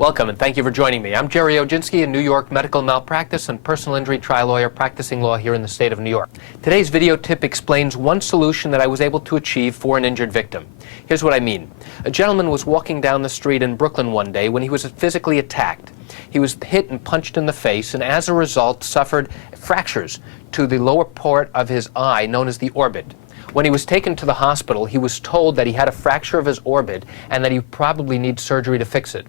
Welcome and thank you for joining me. I'm Gerry Oginski, a New York medical malpractice and personal injury trial lawyer practicing law here in the state of New York. Today's video tip explains one solution that I was able to achieve for an injured victim. Here's what I mean. A gentleman was walking down the street in Brooklyn one day when he was physically attacked. He was hit and punched in the face and as a result suffered fractures to the lower part of his eye known as the orbit. When he was taken to the hospital, he was told that he had a fracture of his orbit and that he probably needs surgery to fix it.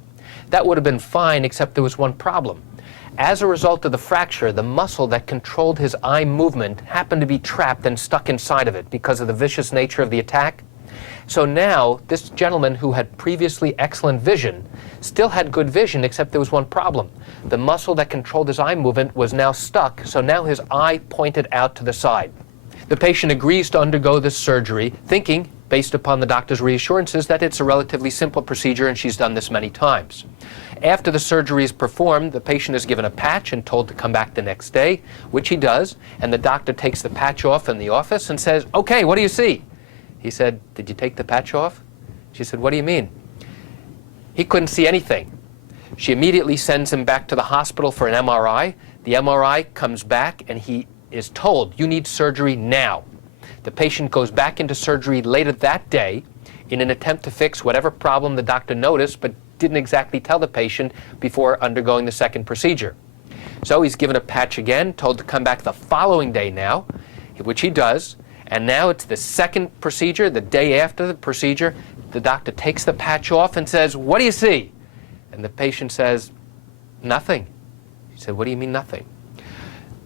That would have been fine, except there was one problem. As a result of the fracture, the muscle that controlled his eye movement happened to be trapped and stuck inside of it because of the vicious nature of the attack. So now, this gentleman who had previously excellent vision still had good vision, except there was one problem. The muscle that controlled his eye movement was now stuck, so now his eye pointed out to the side. The patient agrees to undergo this surgery, thinking, based upon the doctor's reassurances, that it's a relatively simple procedure and she's done this many times. After the surgery is performed, the patient is given a patch and told to come back the next day, which he does, and the doctor takes the patch off in the office and says, "Okay, what do you see?" He said, "Did you take the patch off?" She said, "What do you mean?" He couldn't see anything. She immediately sends him back to the hospital for an MRI. The MRI comes back and he is told, "You need surgery now." The patient goes back into surgery later that day in an attempt to fix whatever problem the doctor noticed but didn't exactly tell the patient before undergoing the second procedure. So he's given a patch again, told to come back the following day now, which he does, and now it's the second procedure, the day after the procedure. The doctor takes the patch off and says, "What do you see?" And the patient says, "Nothing." He said, "What do you mean nothing?"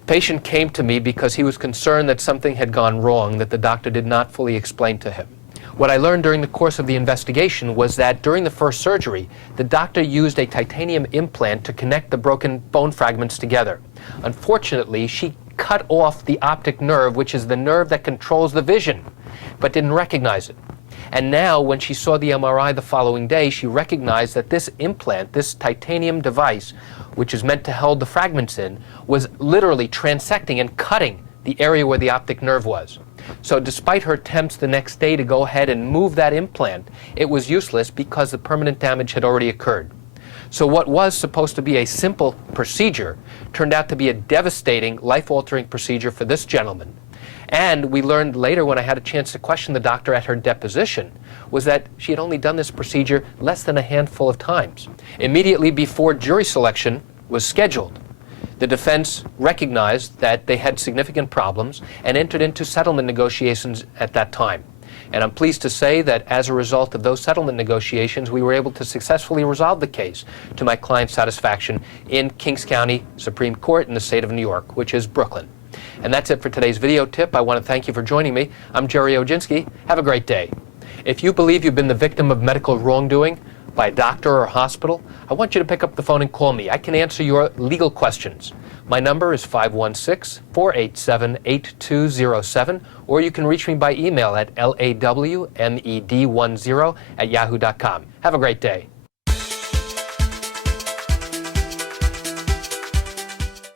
The patient came to me because he was concerned that something had gone wrong that the doctor did not fully explain to him. What I learned during the course of the investigation was that during the first surgery, the doctor used a titanium implant to connect the broken bone fragments together. Unfortunately, she cut off the optic nerve, which is the nerve that controls the vision, but didn't recognize it. And now, when she saw the MRI the following day, she recognized that this implant, this titanium device, which is meant to hold the fragments in, was literally transecting and cutting the area where the optic nerve was. So despite her attempts the next day to go ahead and move that implant, it was useless because the permanent damage had already occurred. So what was supposed to be a simple procedure turned out to be a devastating, life-altering procedure for this gentleman. And we learned later, when I had a chance to question the doctor at her deposition, was that she had only done this procedure less than a handful of times. Immediately before jury selection was scheduled, the defense recognized that they had significant problems and entered into settlement negotiations at that time. And I'm pleased to say that as a result of those settlement negotiations, we were able to successfully resolve the case to my client's satisfaction in Kings County Supreme Court in the state of New York, which is Brooklyn. And that's it for today's video tip. I want to thank you for joining me. I'm Gerry Oginski. Have a great day. If you believe you've been the victim of medical wrongdoing by a doctor or a hospital, I want you to pick up the phone and call me. I can answer your legal questions. My number is 516-487-8207, or you can reach me by email at lawmed10@yahoo.com. Have a great day.